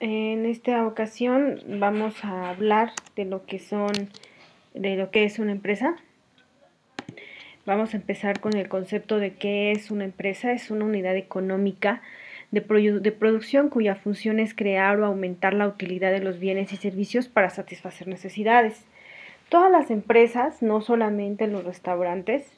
En esta ocasión vamos a hablar de lo que es una empresa. Vamos a empezar con el concepto de qué es una empresa. Es una unidad económica de producción cuya función es crear o aumentar la utilidad de los bienes y servicios para satisfacer necesidades. Todas las empresas, no solamente los restaurantes,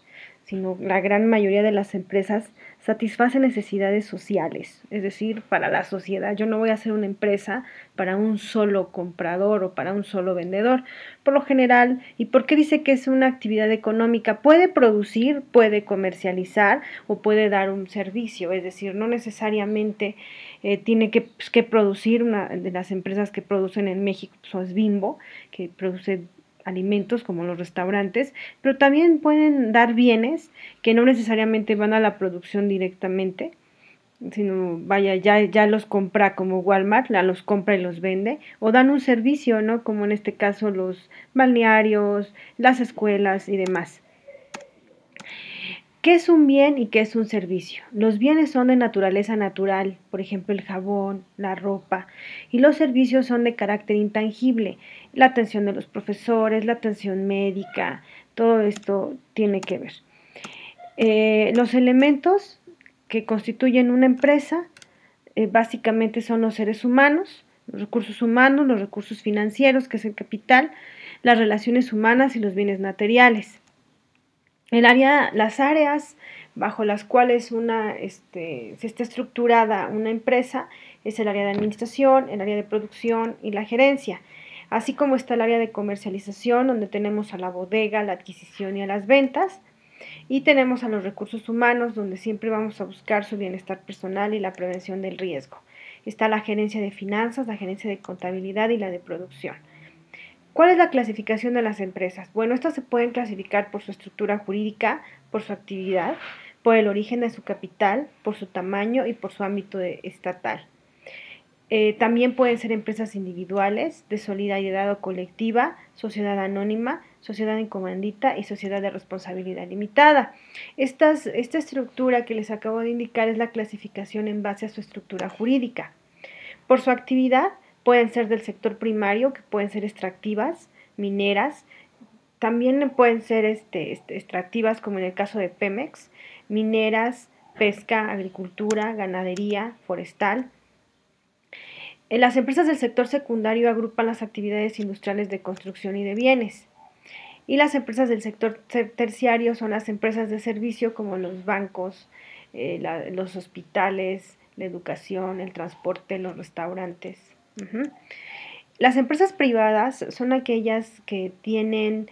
sino la gran mayoría de las empresas satisfacen necesidades sociales, es decir, para la sociedad. Yo no voy a hacer una empresa para un solo comprador o para un solo vendedor. Por lo general, ¿y por qué dice que es una actividad económica? Puede producir, puede comercializar o puede dar un servicio, es decir, no necesariamente tiene que producir. Una de las empresas que producen en México es Bimbo, que produce alimentos como los restaurantes, pero también pueden dar bienes que no necesariamente van a la producción directamente, sino ya los compra como Walmart, los compra y los vende, o dan un servicio, ¿no? Como en este caso los balnearios, las escuelas y demás. ¿Qué es un bien y qué es un servicio? Los bienes son de naturaleza natural, por ejemplo el jabón, la ropa, y los servicios son de carácter intangible, la atención de los profesores, la atención médica, todo esto tiene que ver. Los elementos que constituyen una empresa básicamente son los seres humanos, los recursos financieros, que es el capital, las relaciones humanas y los bienes materiales. Las áreas bajo las cuales se está estructurada una empresa es el área de administración, el área de producción y la gerencia, así como está el área de comercialización, donde tenemos a la bodega, la adquisición y a las ventas, y tenemos a los recursos humanos, donde siempre vamos a buscar su bienestar personal y la prevención del riesgo. Está la gerencia de finanzas, la gerencia de contabilidad y la de producción. ¿Cuál es la clasificación de las empresas? Bueno, estas se pueden clasificar por su estructura jurídica, por su actividad, por el origen de su capital, por su tamaño y por su ámbito estatal. También pueden ser empresas individuales, de solidaridad o colectiva, sociedad anónima, sociedad en comandita y sociedad de responsabilidad limitada. Esta estructura que les acabo de indicar es la clasificación en base a su estructura jurídica. Por su actividad, pueden ser del sector primario, que pueden ser extractivas, mineras, también pueden ser extractivas, como en el caso de Pemex, mineras, pesca, agricultura, ganadería, forestal. Las empresas del sector secundario agrupan las actividades industriales de construcción y de bienes. Y las empresas del sector terciario son las empresas de servicio, como los bancos, los hospitales, la educación, el transporte, los restaurantes. Las empresas privadas son aquellas que tienen,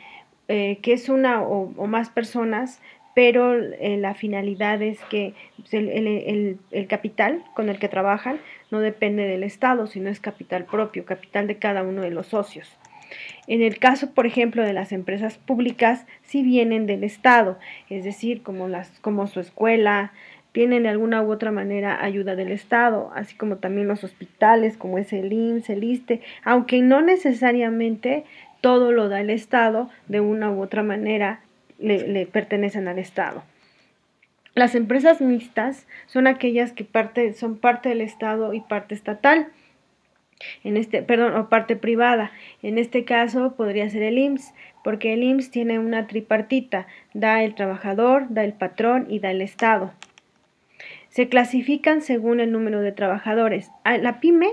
que es una o más personas, pero la finalidad es que el capital con el que trabajan no depende del Estado, sino es capital propio, capital de cada uno de los socios. En el caso, por ejemplo, de las empresas públicas, sí vienen del Estado, es decir, como su escuela, tienen de alguna u otra manera ayuda del Estado, así como también los hospitales, como es el IMSS, el ISSSTE, aunque no necesariamente todo lo da el Estado, de una u otra manera le pertenecen al Estado. Las empresas mixtas son aquellas que son parte del Estado y parte estatal. O parte privada. En este caso podría ser el IMSS, porque el IMSS tiene una tripartita, da el trabajador, da el patrón y da el Estado. Se clasifican según el número de trabajadores. La pyme,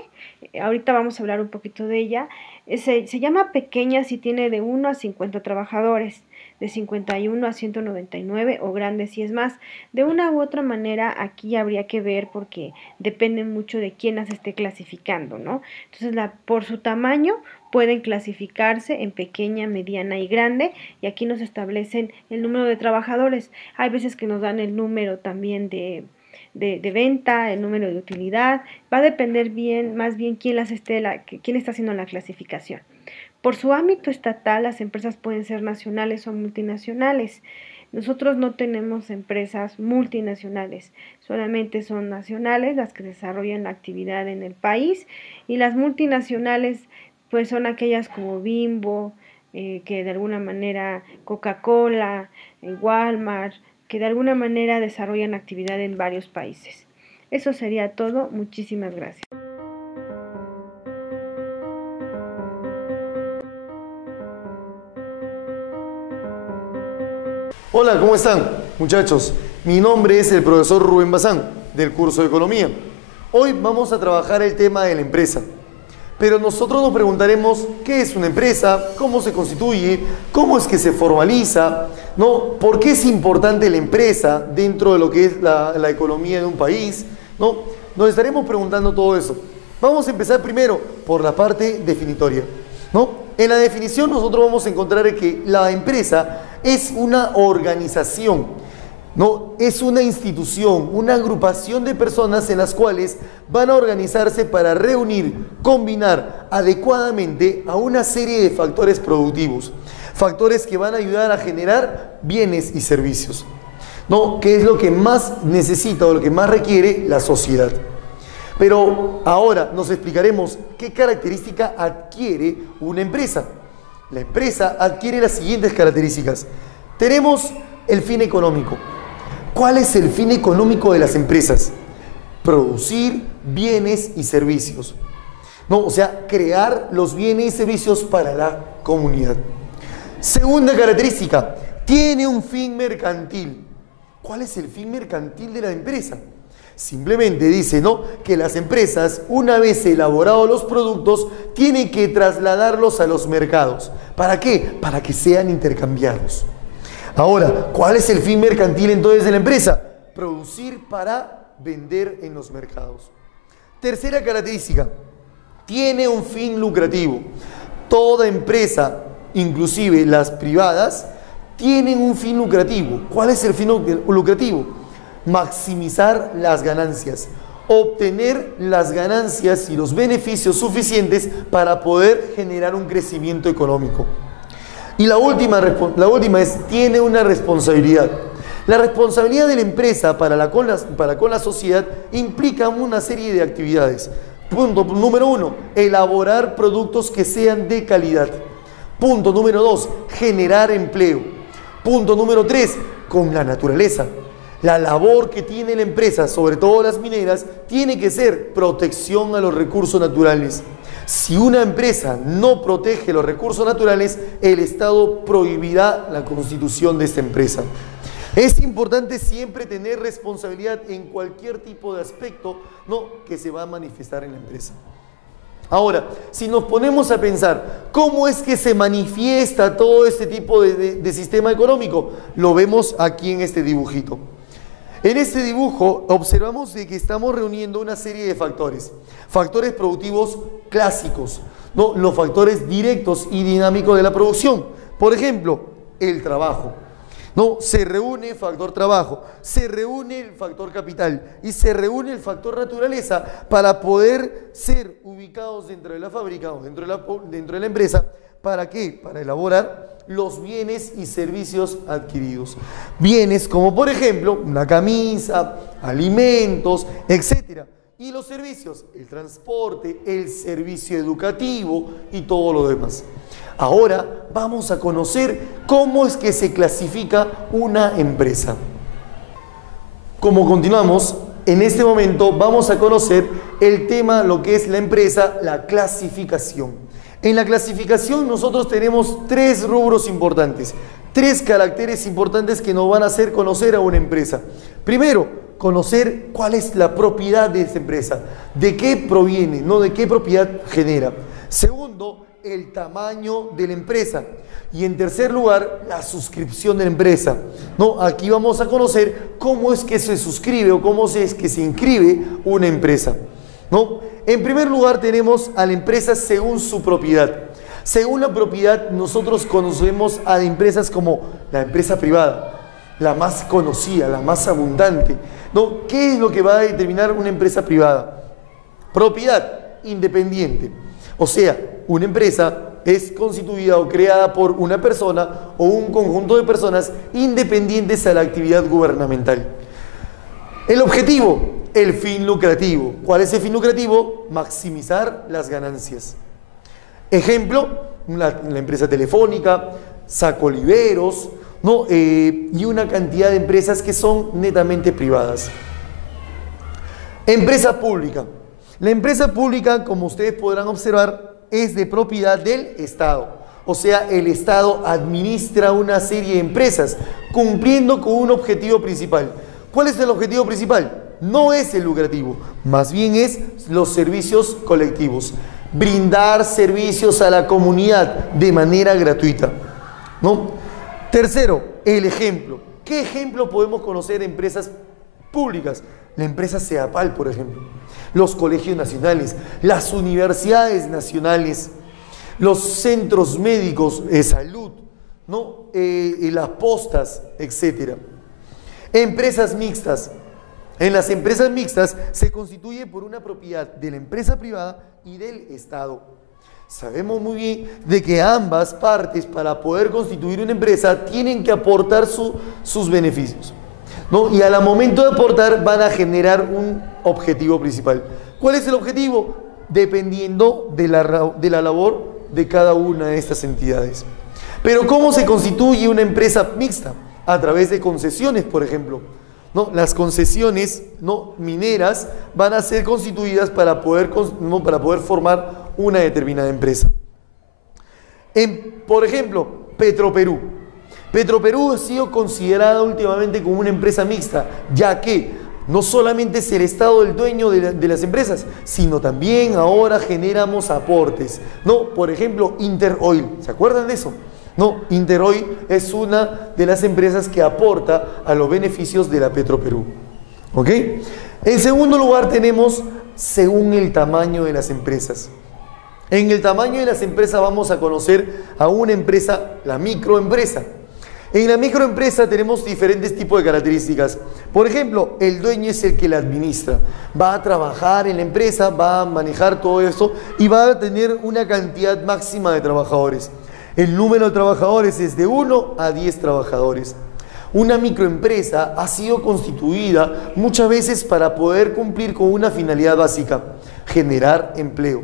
ahorita vamos a hablar un poquito de ella, se llama pequeña si tiene de 1 a 50 trabajadores, de 51 a 199 o grande si es más. De una u otra manera aquí habría que ver porque depende mucho de quién las esté clasificando, ¿no? Entonces por su tamaño pueden clasificarse en pequeña, mediana y grande, y aquí nos establecen el número de trabajadores. Hay veces que nos dan el número también de venta, el número de utilidad, va a depender más bien quién está haciendo la clasificación. Por su ámbito estatal, las empresas pueden ser nacionales o multinacionales. Nosotros no tenemos empresas multinacionales, solamente son nacionales las que desarrollan la actividad en el país, y las multinacionales pues son aquellas como Bimbo, que de alguna manera Coca-Cola, Walmart, que de alguna manera desarrollan actividad en varios países. Eso sería todo. Muchísimas gracias. Hola, ¿cómo están, muchachos? Mi nombre es el profesor Rubén Bazán, del curso de Economía. Hoy vamos a trabajar el tema de la empresa. Pero nosotros nos preguntaremos qué es una empresa, cómo se constituye, cómo es que se formaliza, ¿no? ¿Por qué es importante la empresa dentro de lo que es la economía de un país, ¿no? Nos estaremos preguntando todo eso. Vamos a empezar primero por la parte definitoria, ¿no? En la definición nosotros vamos a encontrar que la empresa es una organización, ¿no? Es una institución, una agrupación de personas en las cuales van a organizarse para reunir, combinar adecuadamente a una serie de factores productivos, factores que van a ayudar a generar bienes y servicios, ¿no? Que es lo que más necesita o lo que más requiere la sociedad. Pero ahora nos explicaremos qué característica adquiere una empresa. La empresa adquiere las siguientes características. Tenemos el fin económico. ¿Cuál es el fin económico de las empresas? Producir bienes y servicios, ¿no? O sea, crear los bienes y servicios para la comunidad. Segunda característica, tiene un fin mercantil. ¿Cuál es el fin mercantil de la empresa? Simplemente dice, ¿no?, que las empresas, una vez elaborados los productos, tienen que trasladarlos a los mercados. ¿Para qué? Para que sean intercambiados. Ahora, ¿cuál es el fin mercantil entonces de la empresa? Producir para vender en los mercados. Tercera característica, tiene un fin lucrativo. Toda empresa, inclusive las privadas, tienen un fin lucrativo. ¿Cuál es el fin lucrativo? Maximizar las ganancias, obtener las ganancias y los beneficios suficientes para poder generar un crecimiento económico. Y la última es, tiene una responsabilidad. La responsabilidad de la empresa para con la sociedad implica una serie de actividades. Punto número 1, elaborar productos que sean de calidad. Punto número 2, generar empleo. Punto número 3, con la naturaleza. La labor que tiene la empresa, sobre todo las mineras, tiene que ser protección a los recursos naturales. Si una empresa no protege los recursos naturales, el Estado prohibirá la constitución de esta empresa. Es importante siempre tener responsabilidad en cualquier tipo de aspecto, ¿no?, que se va a manifestar en la empresa. Ahora, si nos ponemos a pensar cómo es que se manifiesta todo este tipo de sistema económico, lo vemos aquí en este dibujito. En este dibujo observamos de que estamos reuniendo una serie de factores productivos clásicos, ¿no?, los factores directos y dinámicos de la producción. Por ejemplo, el trabajo, ¿no? Se reúne el factor trabajo, se reúne el factor capital y se reúne el factor naturaleza para poder ser ubicados dentro de la fábrica o dentro de la empresa. ¿Para qué? Para elaborar los bienes y servicios adquiridos. Bienes como, por ejemplo, una camisa, alimentos, etc. Y los servicios, el transporte, el servicio educativo y todo lo demás. Ahora vamos a conocer cómo es que se clasifica una empresa. Como continuamos, en este momento vamos a conocer el tema, lo que es la empresa, la clasificación. En la clasificación nosotros tenemos 3 rubros importantes, 3 caracteres importantes que nos van a hacer conocer a una empresa. Primero, conocer cuál es la propiedad de esta empresa, de qué proviene, no de qué propiedad genera. Segundo, el tamaño de la empresa. Y en tercer lugar, la suscripción de la empresa, ¿no? Aquí vamos a conocer cómo es que se suscribe o cómo es que se inscribe una empresa, ¿no? En primer lugar tenemos a la empresa según su propiedad. Según la propiedad, nosotros conocemos a empresas como la empresa privada, la más conocida, la más abundante, ¿no? ¿Qué es lo que va a determinar una empresa privada? Propiedad independiente. O sea, una empresa es constituida o creada por una persona o un conjunto de personas independientes a la actividad gubernamental. El objetivo, el fin lucrativo. ¿Cuál es el fin lucrativo? Maximizar las ganancias. Ejemplo, la empresa telefónica, Sacoliveros, ¿no? Y una cantidad de empresas que son netamente privadas. Empresa pública. La empresa pública, como ustedes podrán observar, es de propiedad del Estado. O sea, el Estado administra una serie de empresas cumpliendo con un objetivo principal. ¿Cuál es el objetivo principal? No es el lucrativo, más bien es los servicios colectivos. Brindar servicios a la comunidad de manera gratuita, ¿no? Tercero, el ejemplo. ¿Qué ejemplo podemos conocer de empresas públicas? La empresa CEAPAL, por ejemplo, los colegios nacionales, las universidades nacionales, los centros médicos de salud, ¿no? Las postas, etc. Empresas mixtas. En las empresas mixtas se constituye por una propiedad de la empresa privada y del Estado. Sabemos muy bien de que ambas partes, para poder constituir una empresa, tienen que aportar sus beneficios, ¿no? Y al momento de aportar van a generar un objetivo principal. ¿Cuál es el objetivo? Dependiendo de la labor de cada una de estas entidades. Pero ¿cómo se constituye una empresa mixta? A través de concesiones, por ejemplo, ¿no? Las concesiones, ¿no?, mineras van a ser constituidas para poder formar una determinada empresa. Por ejemplo, Petroperú. Petroperú ha sido considerada últimamente como una empresa mixta, ya que no solamente es el Estado el dueño de las empresas, sino también ahora generamos aportes, ¿no? Por ejemplo, Interoil, ¿se acuerdan de eso? No, Interoil es una de las empresas que aporta a los beneficios de la Petroperú. ¿Ok? En segundo lugar tenemos según el tamaño de las empresas. En el tamaño de las empresas vamos a conocer a una empresa, la microempresa. En la microempresa tenemos diferentes tipos de características. Por ejemplo, el dueño es el que la administra. Va a trabajar en la empresa, va a manejar todo eso y va a tener una cantidad máxima de trabajadores. El número de trabajadores es de 1 a 10 trabajadores. Una microempresa ha sido constituida muchas veces para poder cumplir con una finalidad básica: generar empleo,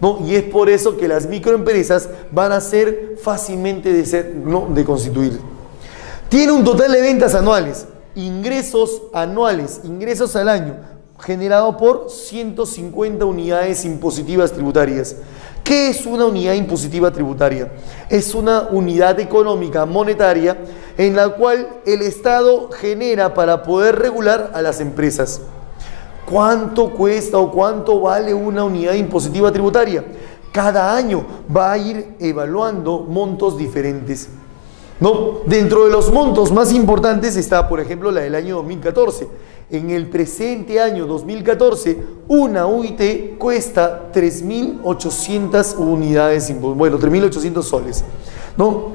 ¿no? Y es por eso que las microempresas van a ser fácilmente de constituir. Tiene un total de ventas anuales, ingresos al año, generado por 150 unidades impositivas tributarias. ¿Qué es una unidad impositiva tributaria? Es una unidad económica monetaria en la cual el Estado genera para poder regular a las empresas. ¿Cuánto cuesta o cuánto vale una unidad impositiva tributaria? Cada año va a ir evaluando montos diferentes, ¿no? Dentro de los montos más importantes está, por ejemplo, la del año 2014. En el presente año 2014, una UIT cuesta 3.800 unidades, bueno, 3.800 soles, ¿no?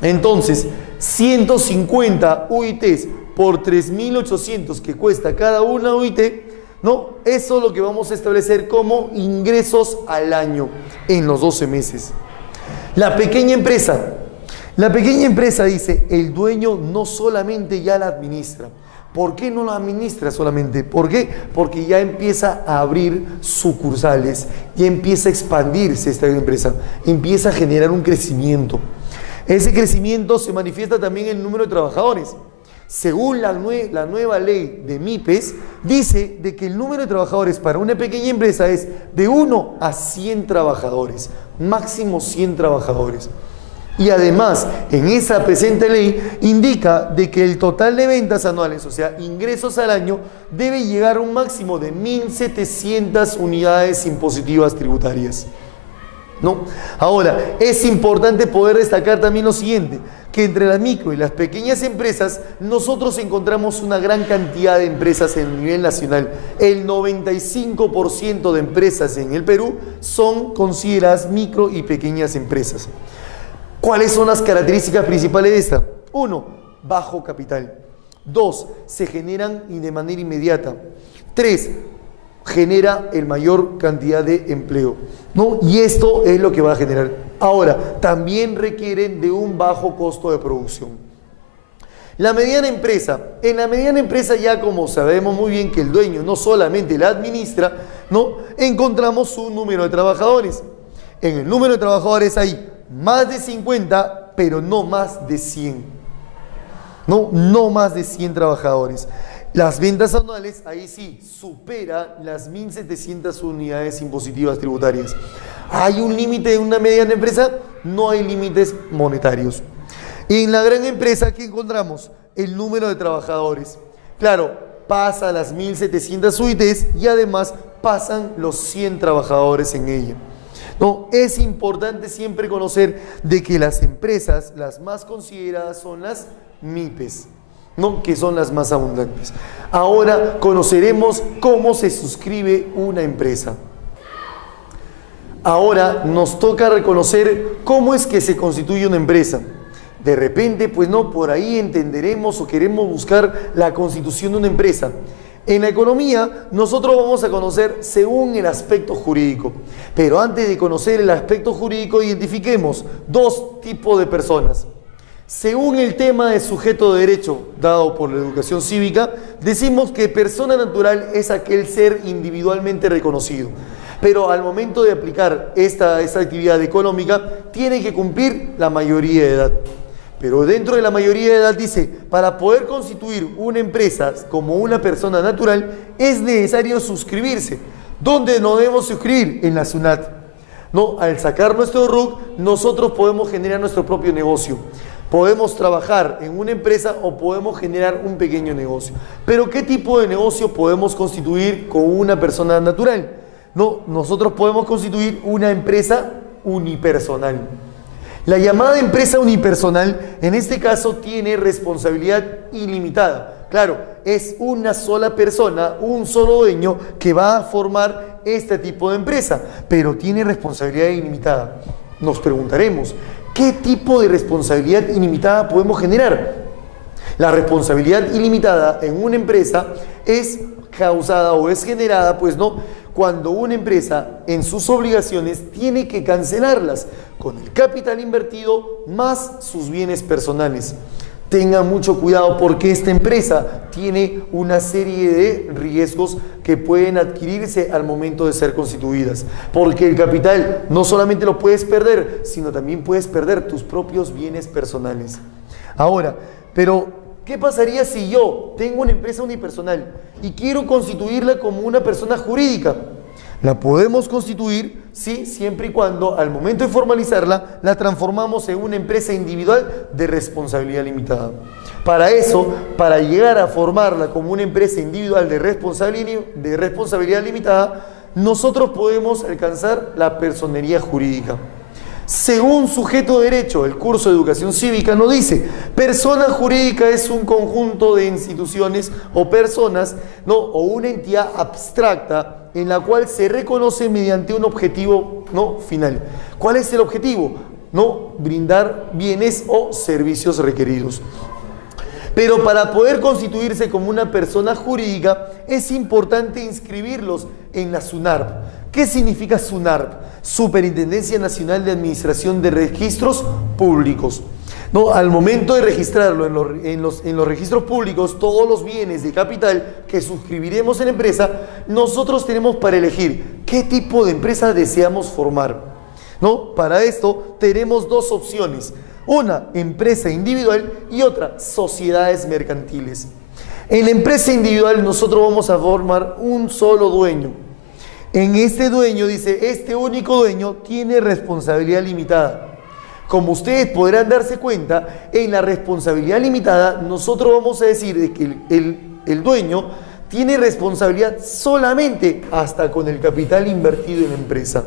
Entonces, 150 UITs por 3.800 que cuesta cada una UIT, ¿no? Eso es lo que vamos a establecer como ingresos al año en los 12 meses. La pequeña empresa. La pequeña empresa, dice, el dueño no solamente ya la administra. ¿Por qué no la administra solamente? ¿Por qué? Porque ya empieza a abrir sucursales, ya empieza a expandirse esta empresa, empieza a generar un crecimiento. Ese crecimiento se manifiesta también en el número de trabajadores. Según la nueva ley de MIPES, dice de que el número de trabajadores para una pequeña empresa es de 1 a 100 trabajadores, máximo 100 trabajadores. Y además, en esa presente ley indica de que el total de ventas anuales, o sea, ingresos al año, debe llegar a un máximo de 1.700 unidades impositivas tributarias, ¿no? Ahora, es importante poder destacar también lo siguiente, que entre las micro y las pequeñas empresas, nosotros encontramos una gran cantidad de empresas en el nivel nacional. El 95% de empresas en el Perú son consideradas micro y pequeñas empresas. ¿Cuáles son las características principales de esta? 1, bajo capital. 2, se generan de manera inmediata. 3, genera el mayor cantidad de empleo, ¿no? Y esto es lo que va a generar. Ahora, también requieren de un bajo costo de producción. La mediana empresa. En la mediana empresa, ya como sabemos muy bien que el dueño no solamente la administra, ¿no?, encontramos un número de trabajadores. En el número de trabajadores hay más de 50, pero no más de 100. No más de 100 trabajadores. Las ventas anuales, ahí sí, supera las 1.700 unidades impositivas tributarias. ¿Hay un límite de una mediana empresa? no hay límites monetarios. En la gran empresa, ¿qué encontramos? El número de trabajadores. Claro, pasa las 1.700 UITs y además pasan los 100 trabajadores en ella. No, es importante siempre conocer de que las empresas, las más consideradas son las MIPES, ¿no? Que son las más abundantes. Ahora conoceremos cómo se suscribe una empresa. Ahora nos toca reconocer cómo es que se constituye una empresa. De repente, pues no, por ahí entenderemos o queremos buscar la constitución de una empresa. En la economía, nosotros vamos a conocer según el aspecto jurídico. Pero antes de conocer el aspecto jurídico, identifiquemos dos tipos de personas. Según el tema de sujeto de derecho dado por la educación cívica, decimos que persona natural es aquel ser individualmente reconocido. Pero al momento de aplicar esta actividad económica, tiene que cumplir la mayoría de edad. Pero dentro de la mayoría de edad dice, para poder constituir una empresa como una persona natural, es necesario suscribirse. ¿Dónde nos debemos suscribir? En la SUNAT. No, al sacar nuestro RUC, nosotros podemos generar nuestro propio negocio. Podemos trabajar en una empresa o podemos generar un pequeño negocio. Pero ¿qué tipo de negocio podemos constituir con una persona natural? No, nosotros podemos constituir una empresa unipersonal. La llamada empresa unipersonal, en este caso, tiene responsabilidad ilimitada. Claro, es una sola persona, un solo dueño que va a formar este tipo de empresa, pero tiene responsabilidad ilimitada. Nos preguntaremos, ¿qué tipo de responsabilidad ilimitada podemos generar? La responsabilidad ilimitada en una empresa es causada o es generada, pues no, cuando una empresa en sus obligaciones tiene que cancelarlas con el capital invertido más sus bienes personales. Tengan mucho cuidado porque esta empresa tiene una serie de riesgos que pueden adquirirse al momento de ser constituidas. Porque el capital no solamente lo puedes perder, sino también puedes perder tus propios bienes personales. Ahora, pero ¿qué pasaría si yo tengo una empresa unipersonal y quiero constituirla como una persona jurídica? La podemos constituir, sí, siempre y cuando al momento de formalizarla, la transformamos en una empresa individual de responsabilidad limitada. Para eso, para llegar a formarla como una empresa individual de responsabilidad limitada, nosotros podemos alcanzar la personería jurídica. Según sujeto de derecho, el curso de educación cívica nos dice, persona jurídica es un conjunto de instituciones o personas, ¿no? O una entidad abstracta en la cual se reconoce mediante un objetivo, ¿no? Final. ¿Cuál es el objetivo? No brindar bienes o servicios requeridos. Pero para poder constituirse como una persona jurídica es importante inscribirlos en la SUNARP. ¿Qué significa SUNARP? Superintendencia Nacional de Administración de Registros Públicos. No, al momento de registrarlo en los registros públicos, todos los bienes de capital que suscribiremos en la empresa, nosotros tenemos para elegir qué tipo de empresa deseamos formar. ¿No? Para esto tenemos dos opciones. Una, empresa individual y otra, sociedades mercantiles. En la empresa individual nosotros vamos a formar un solo dueño. En este dueño, dice, este único dueño tiene responsabilidad limitada. Como ustedes podrán darse cuenta, en la responsabilidad limitada nosotros vamos a decir de que el dueño tiene responsabilidad solamente hasta con el capital invertido en la empresa.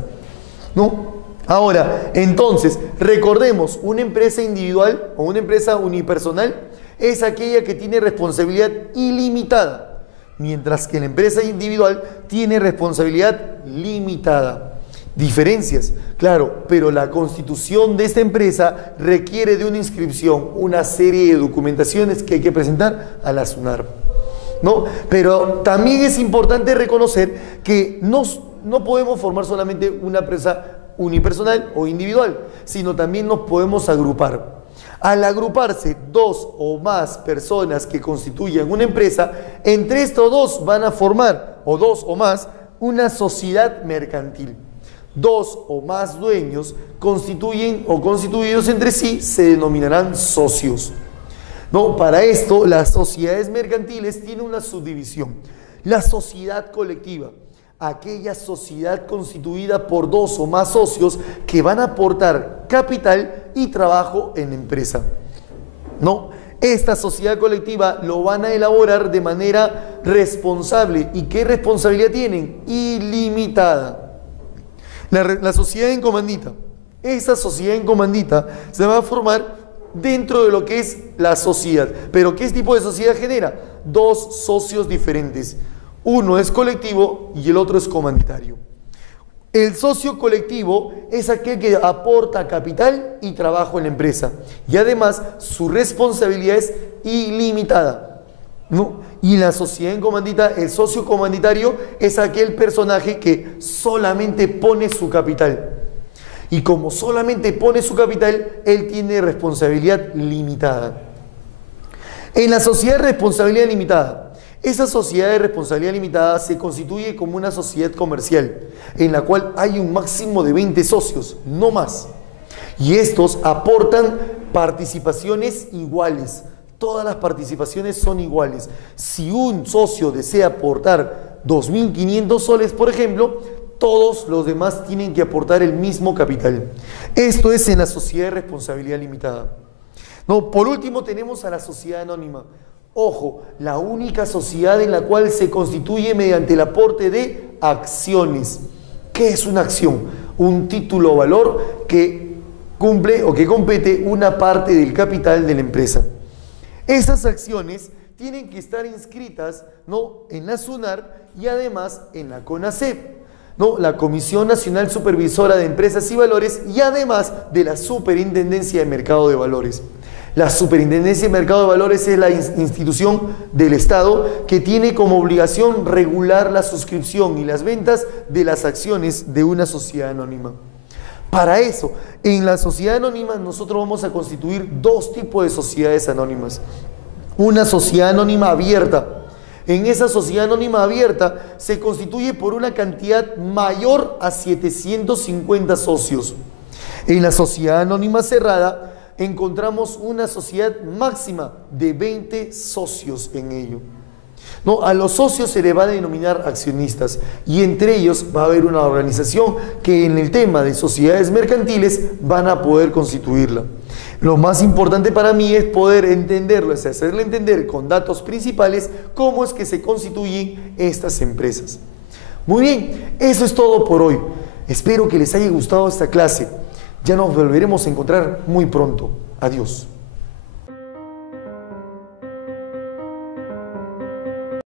¿No? Ahora, entonces, recordemos, una empresa individual o una empresa unipersonal es aquella que tiene responsabilidad ilimitada, mientras que la empresa individual tiene responsabilidad limitada. Diferencias, claro, pero la constitución de esta empresa requiere de una inscripción, una serie de documentaciones que hay que presentar a la SUNARP, ¿no? Pero también es importante reconocer que no podemos formar solamente una empresa unipersonal o individual, sino también nos podemos agrupar. Al agruparse dos o más personas que constituyan una empresa, entre estos dos van a formar, o dos o más, una sociedad mercantil. Dos o más dueños constituyen o constituidos entre sí se denominarán socios. ¿No? Para esto, las sociedades mercantiles tienen una subdivisión, la sociedad colectiva. aquella sociedad constituida por dos o más socios que van a aportar capital y trabajo en la empresa. ¿No? Esta sociedad colectiva lo van a elaborar de manera responsable. ¿Y qué responsabilidad tienen? Ilimitada. La sociedad en comandita. Esa sociedad en comandita se va a formar dentro de lo que es la sociedad. ¿Pero qué tipo de sociedad genera? Dos socios diferentes. Uno es colectivo y el otro es comanditario. El socio colectivo es aquel que aporta capital y trabajo en la empresa. Y además su responsabilidad es ilimitada, ¿no? Y en la sociedad en comandita, el socio comanditario es aquel personaje que solamente pone su capital. Y como solamente pone su capital, él tiene responsabilidad limitada. En la sociedad de responsabilidad limitada, esa sociedad de responsabilidad limitada se constituye como una sociedad comercial, en la cual hay un máximo de 20 socios, no más. Y estos aportan participaciones iguales. Todas las participaciones son iguales. Si un socio desea aportar 2.500 soles, por ejemplo, todos los demás tienen que aportar el mismo capital. Esto es en la sociedad de responsabilidad limitada. No, por último tenemos a la sociedad anónima. Ojo, la única sociedad en la cual se constituye mediante el aporte de acciones. ¿Qué es una acción? Un título o valor que cumple o que compete una parte del capital de la empresa. Esas acciones tienen que estar inscritas, ¿no?, en la SUNAR y además en la CONACEP, ¿no?, la Comisión Nacional Supervisora de Empresas y Valores, y además de la Superintendencia de Mercado de Valores. La Superintendencia de Mercado de Valores es la institución del Estado que tiene como obligación regular la suscripción y las ventas de las acciones de una sociedad anónima. Para eso, en la sociedad anónima nosotros vamos a constituir dos tipos de sociedades anónimas. Una sociedad anónima abierta. En esa sociedad anónima abierta se constituye por una cantidad mayor a 750 socios. En la sociedad anónima cerrada encontramos una sociedad máxima de 20 socios en ello. No, a los socios se le va a denominar accionistas y entre ellos va a haber una organización que en el tema de sociedades mercantiles van a poder constituirla. Lo más importante para mí es poder entenderlo, es hacerle entender con datos principales cómo es que se constituyen estas empresas. Muy bien, eso es todo por hoy. Espero que les haya gustado esta clase. Ya nos volveremos a encontrar muy pronto. Adiós.